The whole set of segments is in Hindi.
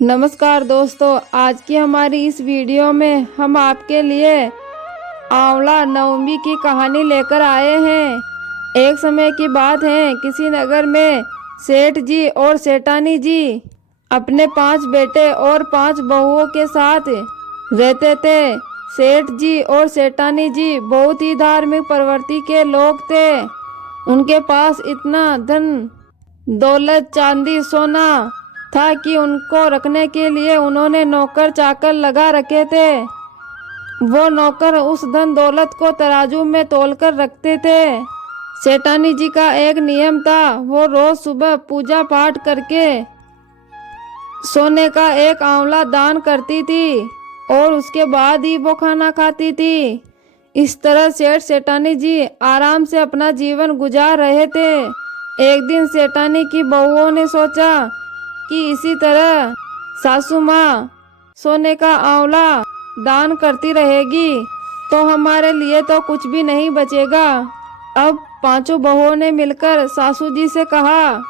नमस्कार दोस्तों, आज की हमारी इस वीडियो में हम आपके लिए आंवला नवमी की कहानी लेकर आए हैं। एक समय की बात है, किसी नगर में सेठ जी और सेठानी जी अपने 5 बेटे और 5 बहुओं के साथ रहते थे। सेठ जी और सेठानी जी बहुत ही धार्मिक प्रवृत्ति के लोग थे। उनके पास इतना धन दौलत चांदी सोना था कि उनको रखने के लिए उन्होंने नौकर चाकर लगा रखे थे। वो नौकर उस धन दौलत को तराजू में तौलकर रखते थे। सेठानी जी का एक नियम था, वो रोज सुबह पूजा पाठ करके सोने का एक आंवला दान करती थी और उसके बाद ही वो खाना खाती थी। इस तरह सेठ सेठानी जी आराम से अपना जीवन गुजार रहे थे। एक दिन सेठानी की बहुओं ने सोचा कि इसी तरह सासू माँ सोने का आंवला दान करती रहेगी तो हमारे लिए तो कुछ भी नहीं बचेगा। अब 5 बहुओं ने मिलकर सासू जी से कहा,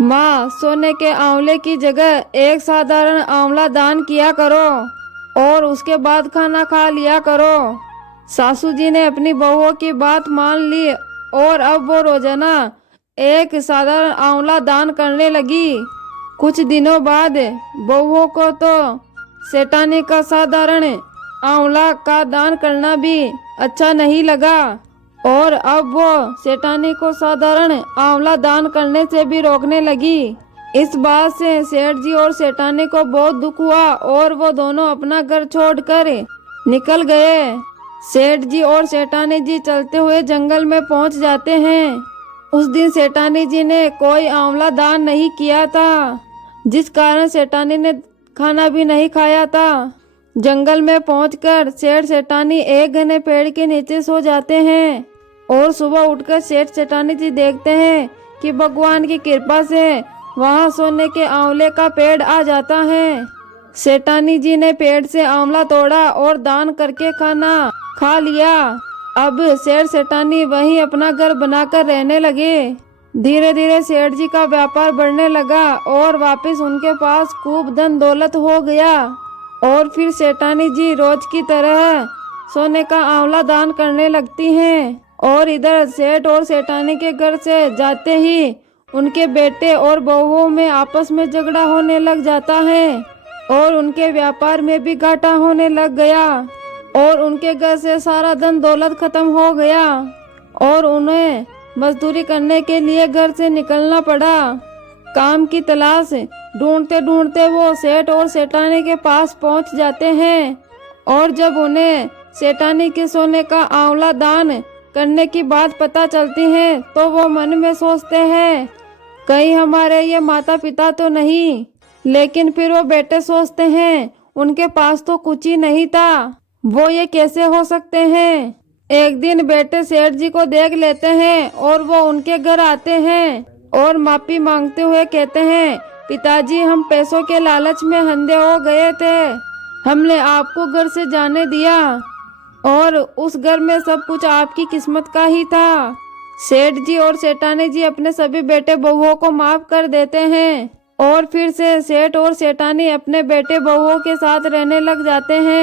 माँ, सोने के आंवले की जगह एक साधारण आंवला दान किया करो और उसके बाद खाना खा लिया करो। सासू जी ने अपनी बहुओं की बात मान ली और अब वो रोजाना एक साधारण आंवला दान करने लगी। कुछ दिनों बाद बहुओं को तो सेठानी का साधारण आंवला का दान करना भी अच्छा नहीं लगा और अब वो सेठानी को साधारण आंवला दान करने से भी रोकने लगी। इस बात से सेठ जी और सेठानी को बहुत दुख हुआ और वो दोनों अपना घर छोड़कर निकल गए। सेठ जी और सेठानी जी चलते हुए जंगल में पहुंच जाते हैं। उस दिन सेठानी जी ने कोई आंवला दान नहीं किया था, जिस कारण सेठानी ने खाना भी नहीं खाया था। जंगल में पहुंचकर सेठ सेठानी एक घने पेड़ के नीचे सो जाते हैं और सुबह उठकर सेठ सेठानी जी देखते हैं कि भगवान की कृपा से वहां सोने के आंवले का पेड़ आ जाता है। सेठानी जी ने पेड़ से आंवला तोड़ा और दान करके खाना खा लिया। अब सेठ सेठानी वहीं अपना घर बनाकर रहने लगे। धीरे धीरे सेठ जी का व्यापार बढ़ने लगा और वापस उनके पास खूब धन दौलत हो गया और फिर सेठानी जी रोज की तरह सोने का आंवला दान करने लगती हैं। और इधर सेठ और सेठानी के घर से जाते ही उनके बेटे और बहुओं में आपस में झगड़ा होने लग जाता है और उनके व्यापार में भी घाटा होने लग गया और उनके घर से सारा धन दौलत खत्म हो गया और उन्हें मजदूरी करने के लिए घर से निकलना पड़ा। काम की तलाश ढूंढते ढूंढते वो सेठ और सेठानी के पास पहुंच जाते हैं और जब उन्हें सेठानी के सोने का आंवला दान करने की बात पता चलती है तो वो मन में सोचते हैं, कहीं हमारे ये माता पिता तो नहीं। लेकिन फिर वो बेटे सोचते हैं, उनके पास तो कुछ ही नहीं था, वो ये कैसे हो सकते हैं। एक दिन बेटे सेठ जी को देख लेते हैं और वो उनके घर आते हैं और माफी मांगते हुए कहते हैं, पिताजी, हम पैसों के लालच में अंधे हो गए थे। हमने आपको घर से जाने दिया और उस घर में सब कुछ आपकी किस्मत का ही था। सेठ जी और सेठानी जी अपने सभी बेटे बहुओं को माफ कर देते हैं और फिर से सेठ और सेठानी अपने बेटे बहुओं के साथ रहने लग जाते हैं।